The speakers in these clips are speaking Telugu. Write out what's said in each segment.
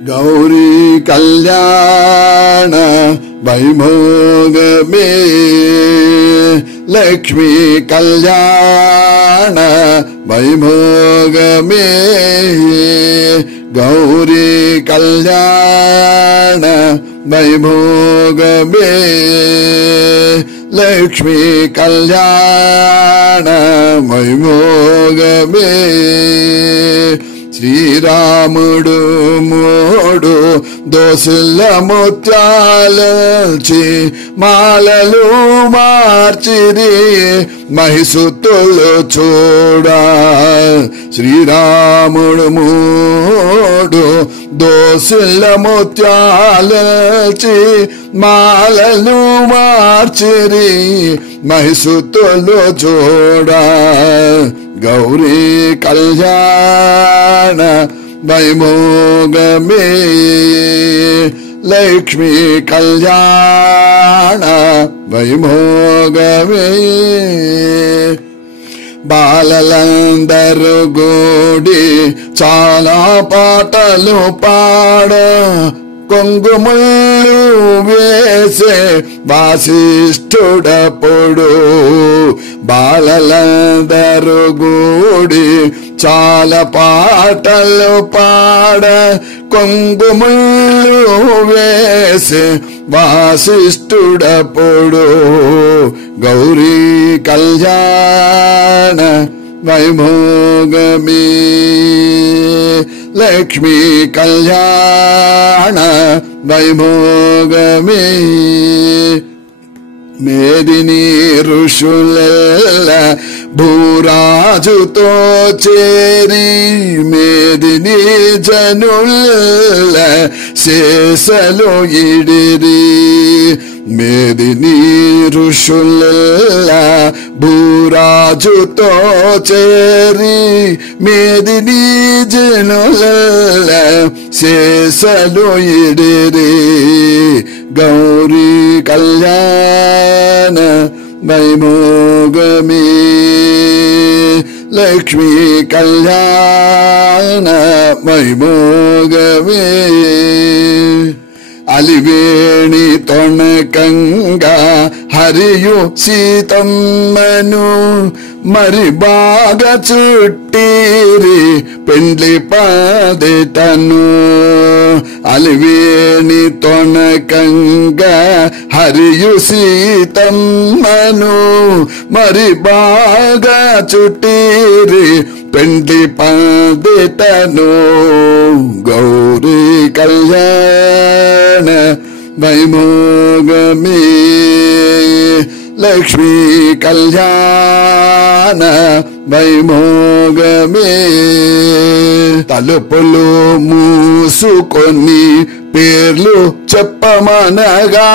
गौरी कल्याण वैभोगमे लक्ष्मी कल्याण वैभोगमे गौरी कल्याण वैभोगमे लक्ष्मी कल्याण वैभोगमे శ్రీరాముడు మూడు దోసిళ్ళ ముత్యాలచి మాలలు మార్చిరి మహిసుతులు చూడ శ్రీరాముడు మూడు దోసిళ్ళ ముత్యాలచి మాలలు మార్చిరి మహిసుతులు చూడ गौरी कल्याण वैभोगमे लक्ष्मी कल्याण वैभोगमे బాలలందరూ గూడి చాలా పాటలు పాడ కొంగుముళ్ళు వేసే వాసిష్ఠుడప్పుడు బాలలందరూ గూడి చాలా పాటలు పాడ కొంగుముళ్ళు వేసే వాసిష్ఠుడప్పుడు గౌరీ కళ్యాణ వైభోగమే లక్ష్మీ కళ్యాణ వైభోగమే మేదిని ఋషులెల్ల భూరాజుతో చేరి మేదిని జనుల శేషలు ఇడిరి మేదిని ఋషులెల్ల భూరాజుతో చేరి మేదిని జనుల శేషలు ఇడిరి గౌరీ కళ్యాణ వైభోగమే లక్ష్మీ కళ్యాణ వైభోగమే అలివేణి తొణకంగా హరియు సీతమ్మను మరి బాగా చుట్టిరి పెండ్లి పాదెటను అలివేణి తొణకంగా హరియు సీతమ్మను మరి బాగా చుట్టిరి పెండ్లి పాదెటను గౌరీ కళ్యాణ వైభోగమే లక్ష్మీ కళ్యాణ వైభోగమే తలుపులు మూసుకొని పేర్లు చెప్పమనగా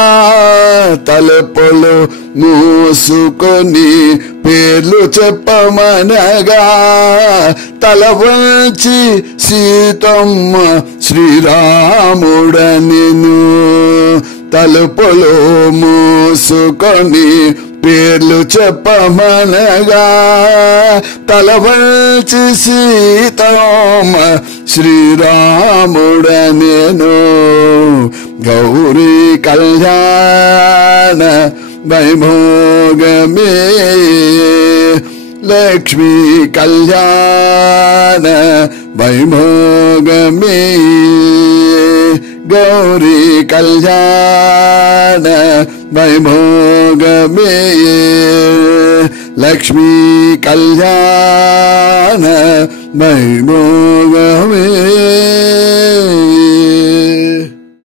తలుపులు మూసుకొని పేర్లు చెప్పమనగా తల వంచి సీతమ్మ శ్రీరాముడనెను తలుపులు మూసుకొని పేర్లు చెప్పమనగా తల వంచి సీతమ్మ శ్రీరాముడనెను గౌరీ కళ్యాణ వైభోగమే లక్ష్మీ కళ్యాణ వైభోగమే గౌరీ కళ్యాణ వైభోగమే లక్ష్మీ కళ్యాణ వైభోగమే